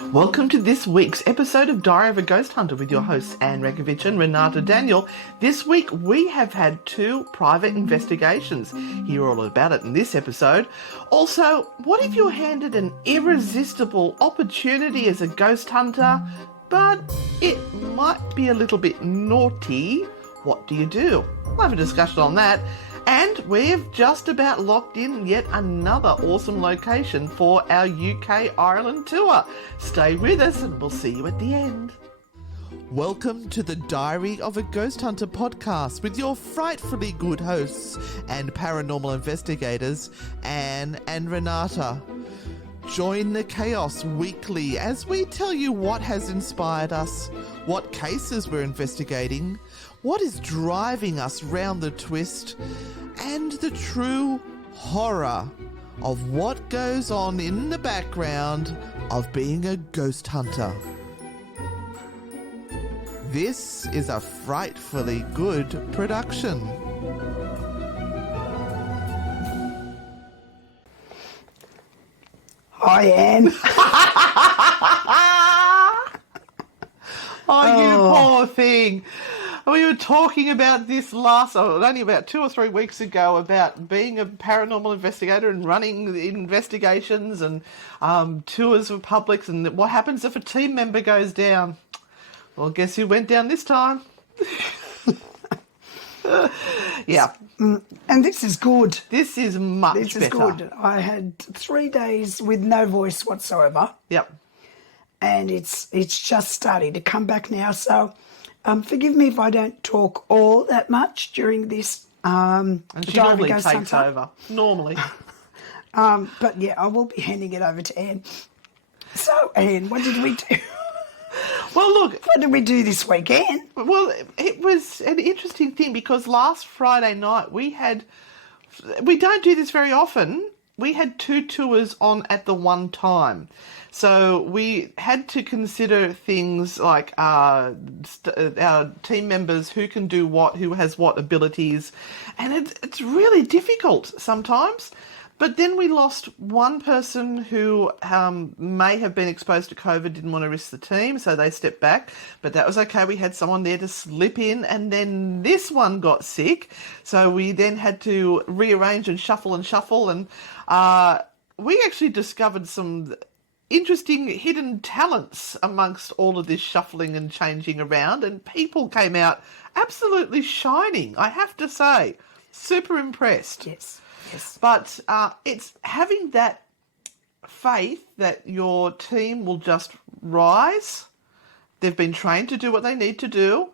Welcome to this week's episode of Diary of a Ghost Hunter with your hosts Anne Rekovich and Renata Daniel. This week we have had 2 private investigations. Hear all about it in this episode. Also, what if you're handed an irresistible opportunity as a ghost hunter, but it might be a little bit naughty? What do you do? We'll have a discussion on that. And we've just about locked in yet another awesome location for our UK Ireland tour. Stay with us and we'll see you at the end. Welcome to the Diary of a Ghost Hunter podcast with your frightfully good hosts and paranormal investigators, Anne and Renata. Join the chaos weekly as we tell you what has inspired us, what cases we're investigating, what is driving us round the twist, and the true horror of what goes on in the background of being a ghost hunter. This is a frightfully good production. Hi, Anne. Oh, you poor thing. We were talking about this only about 2 or 3 weeks ago, about being a paranormal investigator and running the investigations and tours of publics and what happens if a team member goes down. Well, guess who went down this time? Yeah. And this is good. This is much better. This is good. I had 3 days with no voice whatsoever. Yep. And it's just starting to come back now. So forgive me if I don't talk all that much during this. And she normally takes over. Normally. But yeah, I will be handing it over to Anne. So, Anne, what did we do? Well, look. What did we do this weekend? Well, it was an interesting thing because last Friday night we don't do this very often. We had 2 tours on at the one time. So we had to consider things like our team members, who can do what, who has what abilities. And it's really difficult sometimes. But then we lost one person who may have been exposed to COVID, didn't want to risk the team, so they stepped back. But that was okay. We had someone there to slip in, and then this one got sick. So we then had to rearrange and shuffle. And we actually discovered some interesting hidden talents amongst all of this shuffling and changing around. And people came out absolutely shining, I have to say. Super impressed. Yes. Yes. But it's having that faith that your team will just rise. They've been trained to do what they need to do,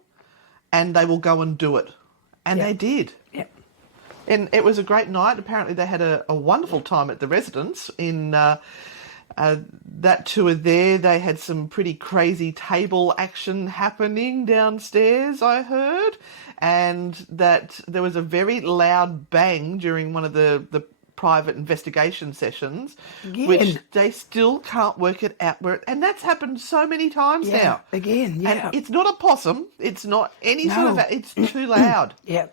and they will go and do it. And they did. Yep. And it was a great night. Apparently they had a wonderful time at the residence in that tour there. They had some pretty crazy table action happening downstairs, I heard. And that there was a very loud bang during one of the private investigation sessions, which they still can't work it out. And that's happened so many times now. Again, yeah. And it's not a possum. It's not any sort of... It's too loud. Yeah.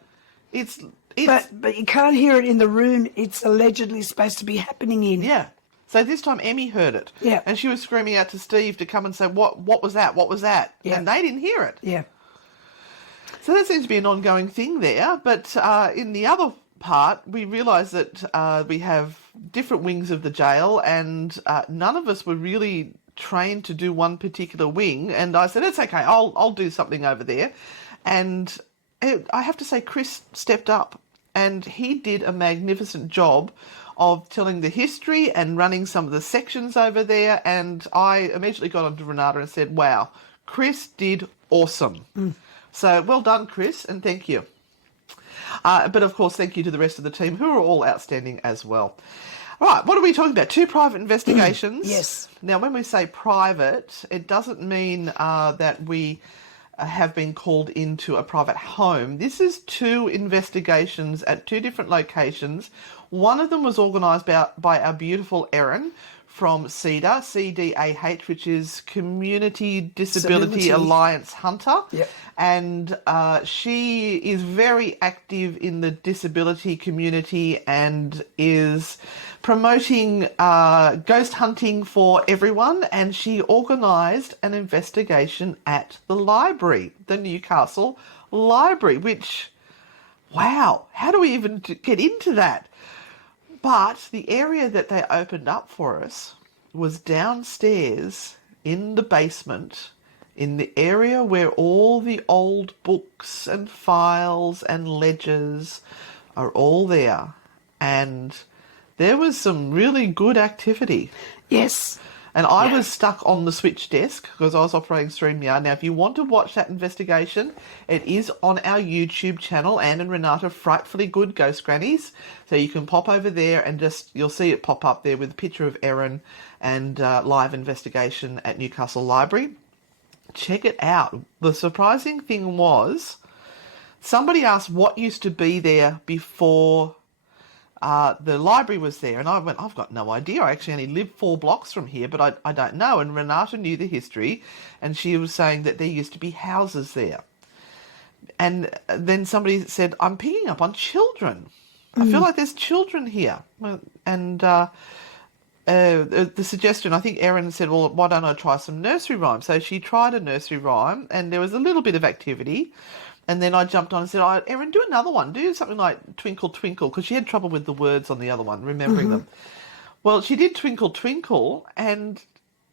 It's But you can't hear it in the room it's allegedly supposed to be happening in. Yeah. So this time Emmy heard it. Yeah. And she was screaming out to Steve to come and say, what was that? What was that? Yeah. And they didn't hear it. Yeah. So that seems to be an ongoing thing there. But in the other part, we realised that we have different wings of the jail, and none of us were really trained to do one particular wing. And I said, it's okay, I'll do something over there. And I have to say, Chris stepped up, and he did a magnificent job of telling the history and running some of the sections over there. And I immediately got onto Renata and said, wow, Chris did awesome. So well done, Chris, and thank you. But of course, thank you to the rest of the team, who are all outstanding as well. All right, what are we talking about? 2 private investigations. Yes. Now, when we say private, it doesn't mean that we have been called into a private home. This is 2 investigations at 2 different locations. One of them was organised by our beautiful Erin from CEDA, CDAH, which is Community Disability Disability. Alliance Hunter. Yep. And she is very active in the disability community and is promoting ghost hunting for everyone. And she organised an investigation at the library, the Newcastle Library, which, wow, how do we even get into that? But the area that they opened up for us was downstairs in the basement, in the area where all the old books and files and ledgers are all there. And there was some really good activity. Yes. And I was stuck on the switch desk because I was operating StreamYard. Now, if you want to watch that investigation, it is on our YouTube channel, Anne and Renata, Frightfully Good Ghost Grannies. So you can pop over there and you'll see it pop up there with a picture of Erin and live investigation at Newcastle Library. Check it out. The surprising thing was somebody asked what used to be there before the library was there, and I went, I've got no idea. I actually only live 4 blocks from here, but I don't know. And Renata knew the history, and she was saying that there used to be houses there. And then somebody said, I'm picking up on children. I feel like there's children here. And the suggestion, I think Erin said, well, why don't I try some nursery rhyme? So she tried a nursery rhyme, and there was a little bit of activity. And then I jumped on and said, oh, Erin, do another one. Do something like Twinkle, Twinkle, because she had trouble with the words on the other one, remembering them. Well, she did Twinkle, Twinkle, and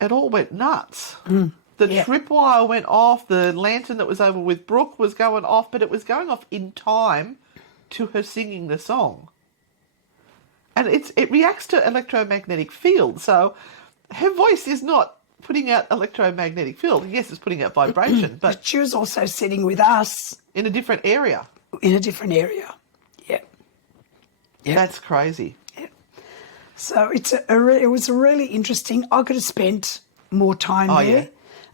it all went nuts. The tripwire went off. The lantern that was over with Brooke was going off, but it was going off in time to her singing the song. And it reacts to electromagnetic field. So her voice is not putting out electromagnetic field. Yes, it's putting out vibration, but she was also sitting with us in a different area. Yeah. That's crazy. Yeah. So it was really interesting. I could have spent more time there. Yeah.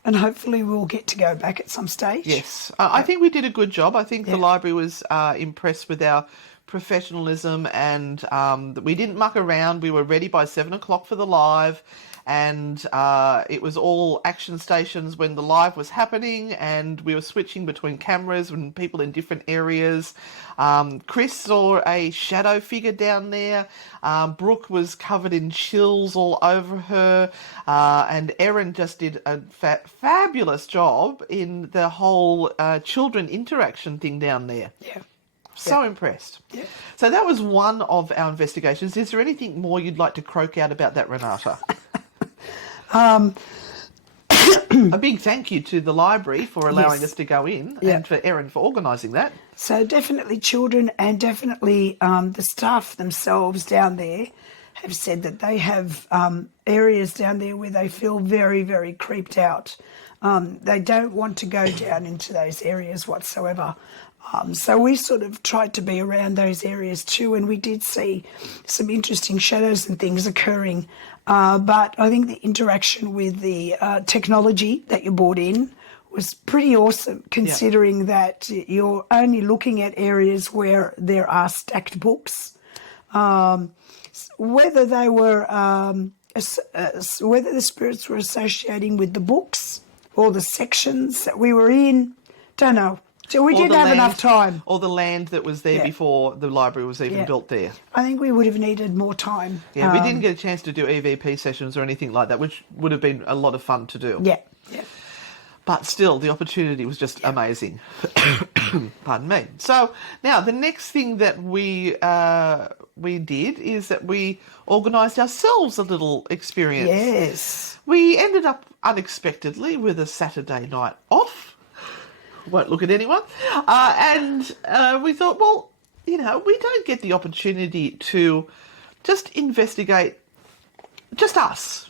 And hopefully we'll get to go back at some stage. Yes. I think we did a good job. I think the library was impressed with our professionalism, and we didn't muck around. We were ready by 7 o'clock for the live, and it was all action stations when the live was happening, and we were switching between cameras and people in different areas. Chris saw a shadow figure down there. Brooke was covered in chills all over her, and Erin just did a fabulous job in the whole children interaction thing down there. Yeah. So impressed. Yeah. So that was one of our investigations. Is there anything more you'd like to croak out about that, Renata? A big thank you to the library for allowing us to go in, and for Erin for organising that. So definitely children, and definitely the staff themselves down there have said that they have areas down there where they feel very, very creeped out. They don't want to go down into those areas whatsoever. So we sort of tried to be around those areas too, and we did see some interesting shadows and things occurring. But I think the interaction with the technology that you brought in was pretty awesome, considering that you're only looking at areas where there are stacked books. Whether they were, whether the spirits were associating with the books or the sections that we were in, don't know. So we didn't have enough time. Or the land that was there before the library was even built there. I think we would have needed more time. Yeah, we didn't get a chance to do EVP sessions or anything like that, which would have been a lot of fun to do. Yeah. But still, the opportunity was just amazing. Pardon me. So now the next thing that we did is that we organised ourselves a little experience. Yes. We ended up unexpectedly with a Saturday night off. Won't look at anyone. And we thought, well, we don't get the opportunity to just investigate just us.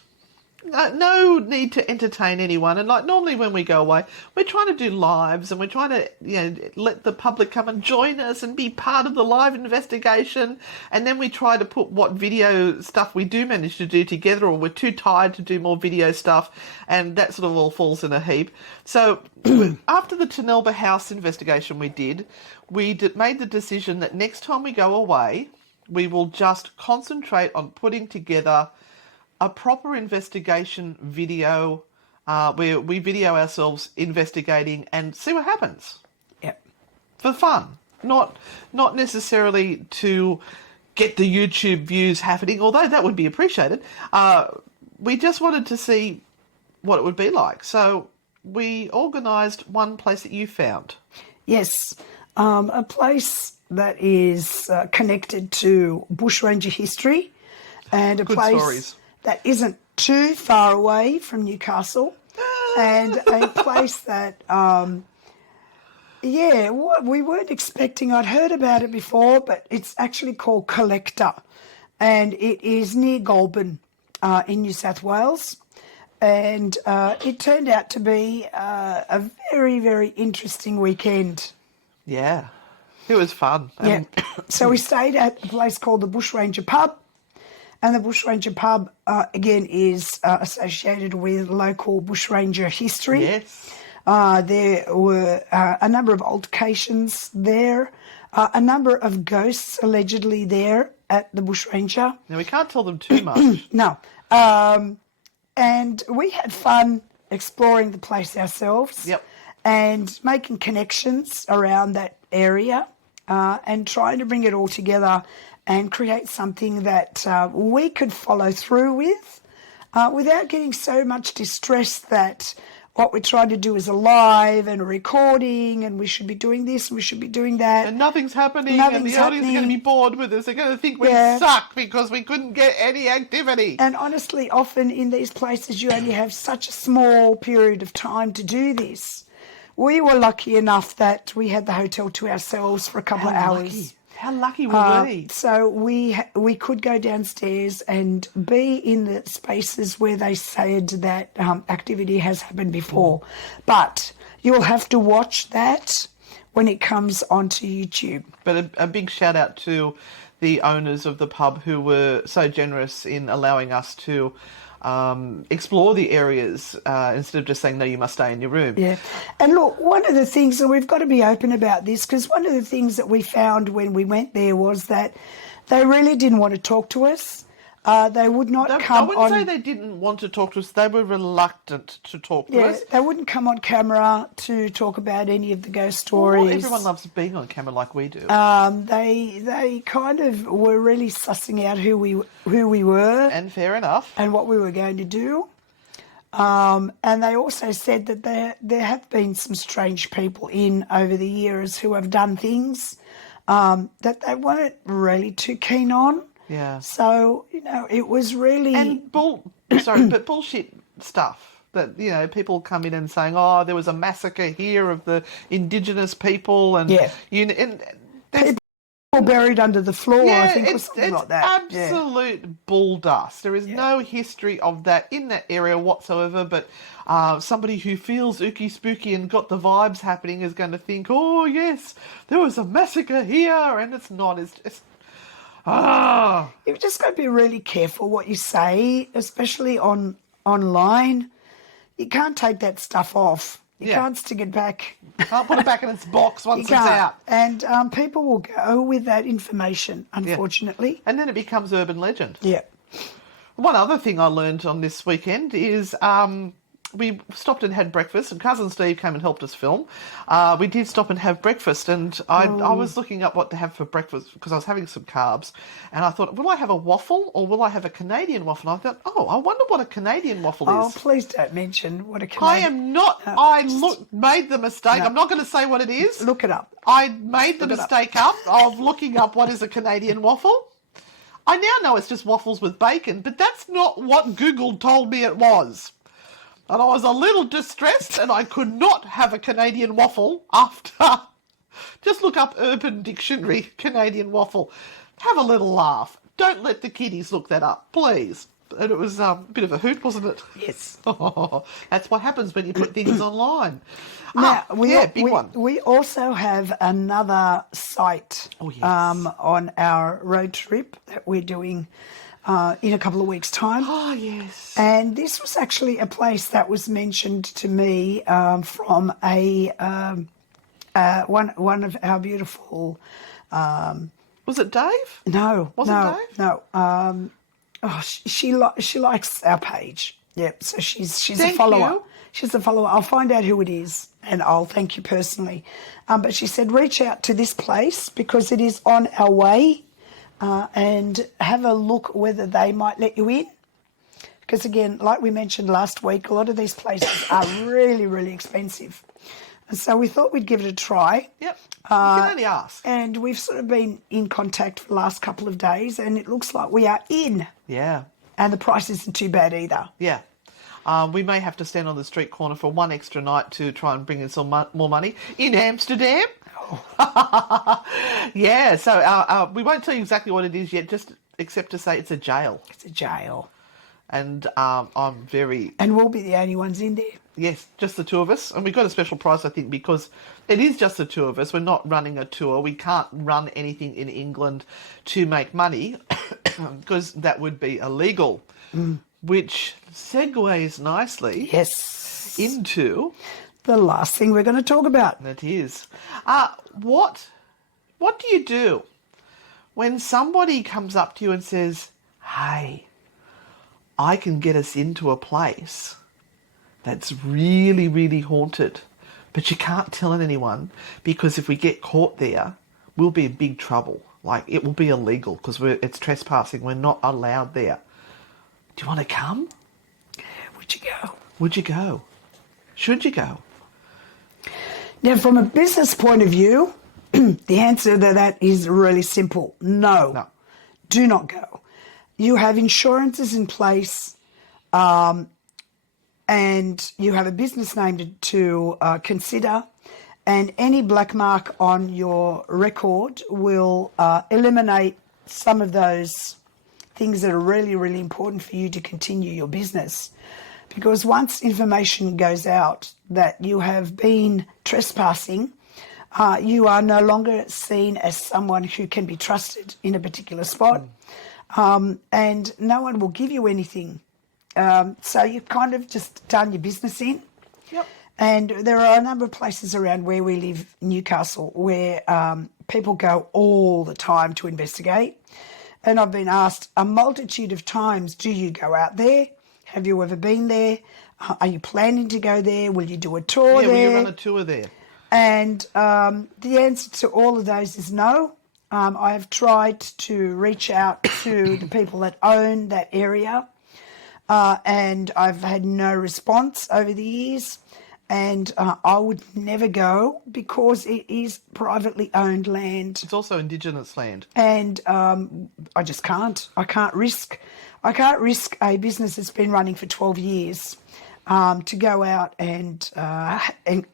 No need to entertain anyone. And like normally when we go away, we're trying to do lives, and we're trying to let the public come and join us and be part of the live investigation. And then we try to put what video stuff we do manage to do together, or we're too tired to do more video stuff, and that sort of all falls in a heap. So after the Tanelba House investigation we made the decision that next time we go away, we will just concentrate on putting together a proper investigation video where we video ourselves investigating and see what happens Yep. for fun, not necessarily to get the YouTube views happening, although that would be appreciated. We just wanted to see what it would be like. So we organised one place that you found. Yes, a place that is connected to bushranger history, and a Good place stories. that isn't too far away from Newcastle, and a place that, we weren't expecting. I'd heard about it before, but it's actually called Collector, and it is near Goulburn in New South Wales. And it turned out to be a very, very interesting weekend. Yeah, it was fun. Yeah. So we stayed at a place called the Bushranger Pub. And the Bushranger Pub, again, is associated with local bushranger history. Yes. There were a number of altercations there, a number of ghosts allegedly there at the Bushranger. Now, we can't tell them too much. No. And we had fun exploring the place ourselves. Yep. And making connections around that area and trying to bring it all together and create something that we could follow through with without getting so much distress that what we're trying to do is a live and a recording and we should be doing this and we should be doing that. And nothing's happening, and the audience are going to be bored with us. They're going to think we suck because we couldn't get any activity. And honestly, often in these places you only have such a small period of time to do this. We were lucky enough that we had the hotel to ourselves for a couple of hours. How lucky were we? So we could go downstairs and be in the spaces where they said that activity has happened before. But you'll have to watch that when it comes onto YouTube. But a big shout out to the owners of the pub who were so generous in allowing us to explore the areas instead of just saying, no, you must stay in your room. Yeah. And look, one of the things, and we've got to be open about this, because one of the things that we found when we went there was that they really didn't want to talk to us. They would not come on... I wouldn't say they didn't want to talk to us. They were reluctant to talk to us. They wouldn't come on camera to talk about any of the ghost stories. Well, everyone loves being on camera like we do. They kind of were really sussing out who we were. And fair enough. And what we were going to do. And they also said that there have been some strange people in over the years who have done things that they weren't really too keen on. Yeah. So, it was really... And bullshit stuff that, people come in and saying, oh, there was a massacre here of the Indigenous people and... Yeah. People buried under the floor, I think, or something like that. Absolute bull dust. There is no history of that in that area whatsoever, but somebody who feels ooky spooky and got the vibes happening is going to think, oh, yes, there was a massacre here, and it's not. It's You've just got to be really careful what you say, especially online. You can't take that stuff off. You can't stick it back. You can't put it back in its box once it's out. And people will go with that information, unfortunately. And then it becomes urban legend. Yeah. One other thing I learned on this weekend is we stopped and had breakfast, and Cousin Steve came and helped us film. We did stop and have breakfast, and I was looking up what to have for breakfast because I was having some carbs, and I thought, will I have a waffle or will I have a Canadian waffle? And I thought, I wonder what a Canadian waffle is. Oh, please don't mention what a Canadian... I am not... made the mistake. No. I'm not going to say what it is. Look it up. I made the mistake of looking up what is a Canadian waffle. I now know it's just waffles with bacon, but that's not what Google told me it was. And I was a little distressed, and I could not have a Canadian waffle after. Just look up Urban Dictionary, Canadian waffle. Have a little laugh. Don't let the kiddies look that up, please. And it was a bit of a hoot, wasn't it? Yes. That's what happens when you put things online. Now, big one. We also have another site on our road trip that we're doing in a couple of weeks' time. Oh, yes. And this was actually a place that was mentioned to me from one of our beautiful... was it Dave? No. Was it Dave? No. Oh, she likes our page. Yep. So she's a Thank follower. you. She's a follower. I'll find out who it is and I'll thank you personally. But she said reach out to this place because it is on our way, and have a look whether they might let you in. Because again, like we mentioned last week, a lot of these places are really, really expensive. And so we thought we'd give it a try. Yep. You can only ask. And we've sort of been in contact for the last couple of days and it looks like we are in. Yeah. And the price isn't too bad either. Yeah. We may have to stand on the street corner for one extra night to try and bring in some more money in Amsterdam. Oh. Yeah, so we won't tell you exactly what it is yet, just except to say it's a jail. It's a jail. And I'm very... And we'll be the only ones in there. Yes, just the two of us. And we got a special price, I think, because it is just the two of us. We're not running a tour. We can't run anything in England to make money because that would be illegal. Which segues nicely into the last thing we're going to talk about. That is. What do you do when somebody comes up to you and says, hey, I can get us into a place that's really, really haunted, but you can't tell anyone because if we get caught there, we'll be in big trouble. Like, it will be illegal because it's trespassing. We're not allowed there. Do you want to come? Would you go? Would you go? Should you go? Now, from a business point of view, the answer to that is really simple. No. Do not go. You have insurances in place, and you have a business name to consider, and any black mark on your record will eliminate some of those things that are really, really important for you to continue your business. Because once information goes out that you have been trespassing, you are no longer seen as someone who can be trusted in a particular spot, and no one will give you anything. So you've kind of just done your business in. Yep. And there are a number of places around where we live, Newcastle, where people go all the time to investigate. And I've been asked a multitude of times, do you go out there? Have you ever been there? Are you planning to go there? Will you do a tour there? Will you run a tour there? And the answer to all of those is no. I have tried to reach out to the people that own that area, and I've had no response over the years. And I would never go because it is privately owned land. It's also Indigenous land. And I just can't. I can't risk a business that's been running for 12 years to go out and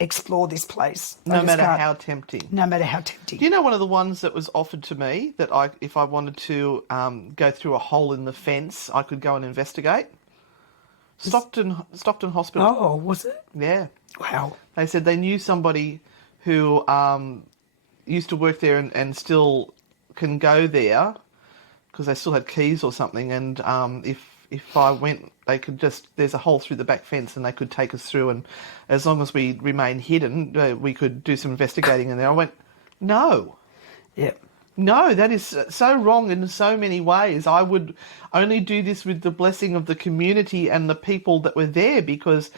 explore this place. No matter how tempting. No matter how tempting. Do you know one of the ones that was offered to me that if I wanted to go through a hole in the fence, I could go and investigate? Stockton Hospital. Oh, was it? Yeah. Wow. They said they knew somebody who used to work there and still can go there because they still had keys or something. And if I went, they could there's a hole through the back fence and they could take us through. And as long as we remain hidden, we could do some investigating in there. I went, no. Yeah. No, that is so wrong in so many ways. I would only do this with the blessing of the community and the people that were there, because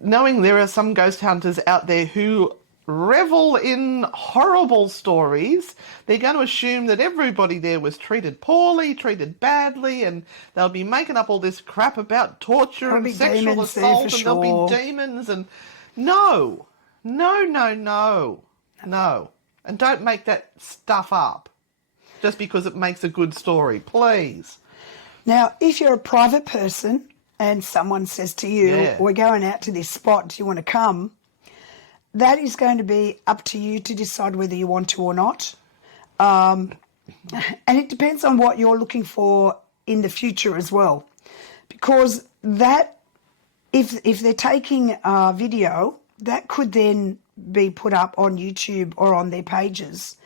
knowing there are some ghost hunters out there who revel in horrible stories, they're going to assume that everybody there was treated poorly, treated badly, and they'll be making up all this crap about torture and sexual assault, and there'll be demons. And no. And don't make that stuff up just because it makes a good story, please. Now, if you're a private person and someone says to you, we're going out to this spot, do you want to come? That is going to be up to you to decide whether you want to or not. And it depends on what you're looking for in the future as well. Because that, if they're taking a video, that could then be put up on YouTube or on their pages.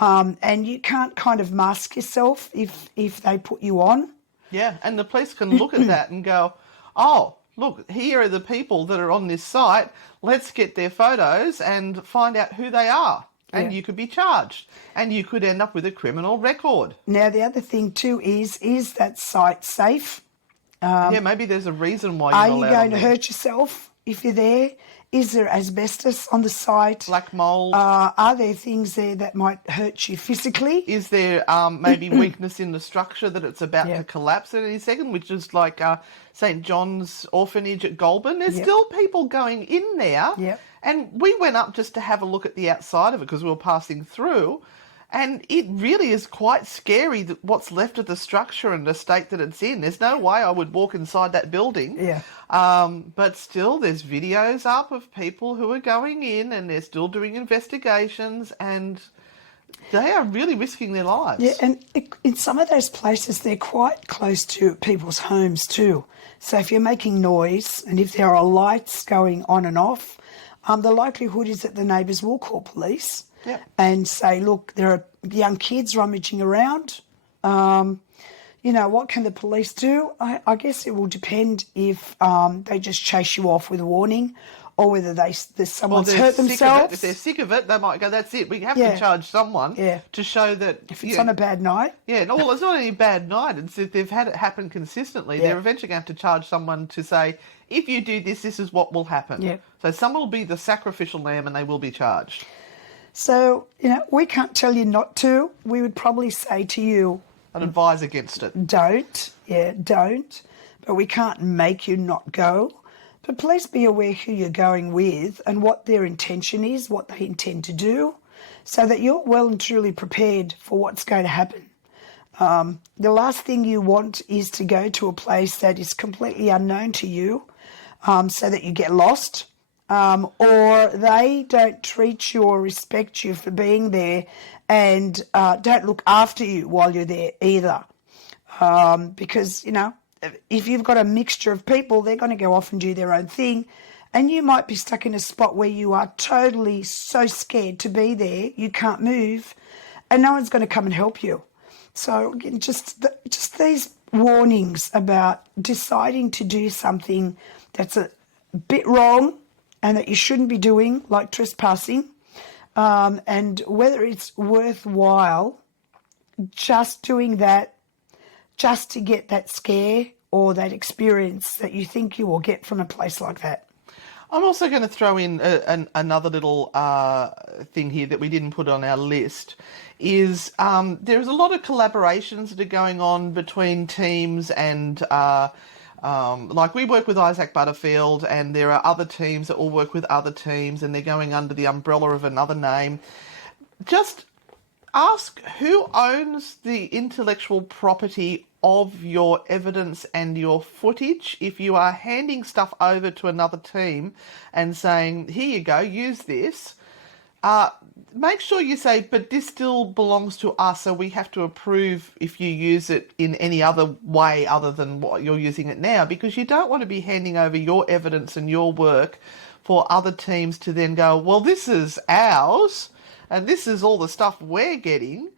And you can't kind of mask yourself if they put you on. Yeah, and the police can look at that and go, oh, look, here are the people that are on this site. Let's get their photos and find out who they are. and you could be charged, and you could end up with a criminal record. Now, the other thing too is that site safe? Maybe there's a reason why you're Are not you allowed going on to there. hurt yourself if you're there? Is there asbestos on the site? Black mold. Are there things there that might hurt you physically? Is there maybe weakness in the structure that it's about to collapse at any second, which is like St. John's Orphanage at Goulburn? There's still people going in there. Yep. And we went up just to have a look at the outside of it because we were passing through. And it really is quite scary what's left of the structure and the state that it's in. There's no way I would walk inside that building. Yeah. But still, there's videos up of people who are going in and they're still doing investigations and they are really risking their lives. Yeah, and in some of those places, they're quite close to people's homes too. So if you're making noise and if there are lights going on and off, the likelihood is that the neighbours will call police. Yep. And say, look, there are young kids rummaging around. What can the police do? I guess it will depend if they just chase you off with a warning or whether someone's hurt themselves. If they're sick of it, they might go, that's it. We have to charge someone to show that... If it's on a bad night. Yeah, no, well, it's not any bad night. It's if they've had it happen consistently, they're eventually going to have to charge someone to say, if you do this, this is what will happen. Yeah. So someone will be the sacrificial lamb and they will be charged. So, we can't tell you not to. We would probably say to you... I'd advise against it. Don't. But we can't make you not go. But please be aware who you're going with and what their intention is, what they intend to do, so that you're well and truly prepared for what's going to happen. The last thing you want is to go to a place that is completely unknown to you, so that you get lost. Or they don't treat you or respect you for being there and don't look after you while you're there either. Because, if you've got a mixture of people, they're going to go off and do their own thing. And you might be stuck in a spot where you are totally so scared to be there, you can't move, and no one's going to come and help you. So again, just these warnings about deciding to do something that's a bit wrong, and that you shouldn't be doing, like trespassing, and whether it's worthwhile just doing that just to get that scare or that experience that you think you will get from a place like that. I'm also going to throw in another little thing here that we didn't put on our list is there's a lot of collaborations that are going on between teams and... like we work with Isaac Butterfield and there are other teams that all work with other teams and they're going under the umbrella of another name. Just ask who owns the intellectual property of your evidence and your footage. If you are handing stuff over to another team and saying, here you go, use this, make sure you say, but this still belongs to us, so we have to approve if you use it in any other way other than what you're using it now, because you don't want to be handing over your evidence and your work for other teams to then go, well, this is ours and this is all the stuff we're getting.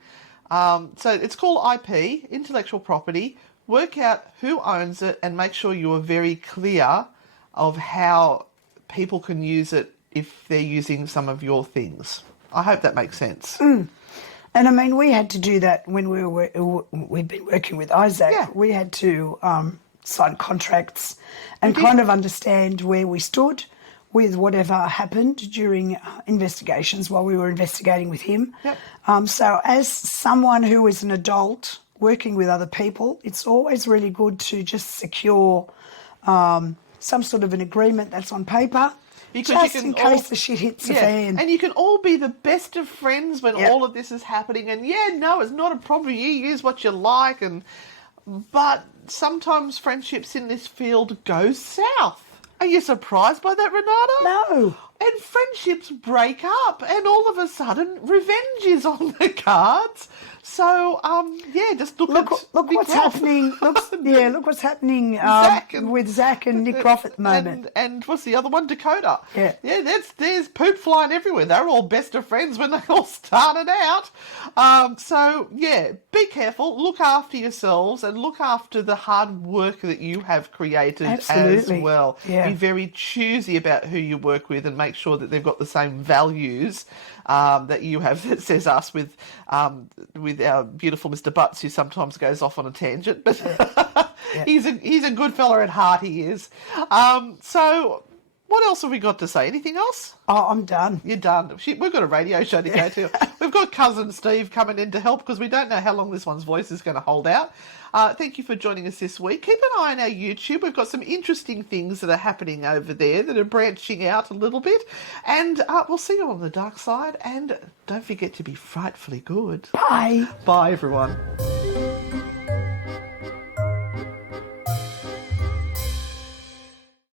So it's called IP, intellectual property. Work out who owns it and make sure you are very clear of how people can use it if they're using some of your things. I hope that makes sense. And I mean, we had to do that when we've been working with Isaac. Yeah. We had to sign contracts and kind of understand where we stood with whatever happened during investigations while we were investigating with him. Yep. So as someone who is an adult working with other people, it's always really good to just secure some sort of an agreement that's on paper. Because just in case the shit hits the fan. And you can all be the best of friends when all of this is happening. And it's not a problem. You use what you like. But sometimes friendships in this field go south. Are you surprised by that, Renata? No. And friendships break up. And all of a sudden, revenge is on the cards. So, just look what's happening. Look what's happening with Zach and Nick Groff at the moment. And what's the other one? Dakota. Yeah. Yeah, there's poop flying everywhere. They're all best of friends when they all started out. Be careful. Look after yourselves and look after the hard work that you have created as well. Yeah. Be very choosy about who you work with and make sure that they've got the same values that you have, that says us with our beautiful Mr. Butts, who sometimes goes off on a tangent, but he's a good fella at heart, he is. So what else have we got to say? Anything else? Oh, I'm done. You're done. We've got a radio show to go to. We've got cousin Steve coming in to help because we don't know how long this one's voice is going to hold out. Thank you for joining us this week. Keep an eye on our YouTube. We've got some interesting things that are happening over there that are branching out a little bit. And we'll see you on the dark side. And don't forget to be frightfully good. Bye. Bye, everyone.